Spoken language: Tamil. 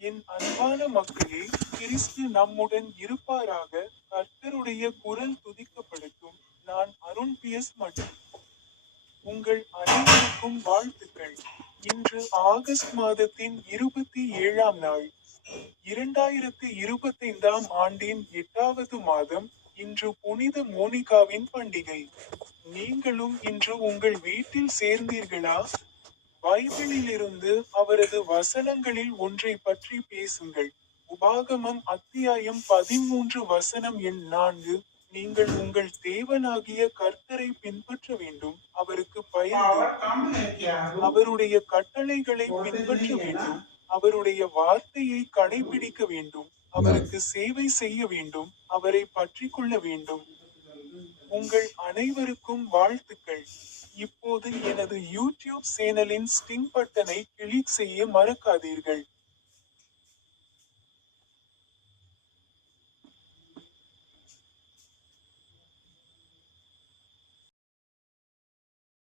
என் அன்பான மக்களே கிறிஸ்து நம்முடன் இருப்பாராக கர்த்தருடைய குரல் துதிக்கப்படட்டும். நான் அருண் பியஸ் மற்றும் உங்கள் அனைவருக்கும் வாழ்த்துக்கள். இன்று ஆகஸ்ட் மாதத்தின் இருபத்தி ஏழாம் நாள் இரண்டாயிரத்து இருபத்தைந்தாம் ஆண்டின் எட்டாவது மாதம் இன்று புனித மோனிகாவின் பண்டிகை. நீங்களும் இன்று உங்கள் வீட்டில் சேர்ந்தீர்களா? பைபிளிலிருந்து அவரது வசனங்களில் ஒன்றை பற்றி பேசுங்கள். உபாகமம் அத்தியாயம் பதிமூன்று வசனம் எண் நான்கு. நீங்கள் உங்கள் தேவனாகிய கர்த்தரை பின்பற்ற வேண்டும். அவருக்கு பயந்து அவருடைய கட்டளைகளை பின்பற்ற வேண்டும். அவருடைய வார்த்தையை கடைபிடிக்க வேண்டும். அவருக்கு சேவை செய்ய வேண்டும். அவரை பற்றி கொள்ள வேண்டும். உங்கள் அனைவருக்கும் வாழ்த்துக்கள். இப்போது எனது யூடியூப் சேனலின் ஸ்டிங் பட்டனை கிளிக் செய்ய மறக்காதீர்கள்.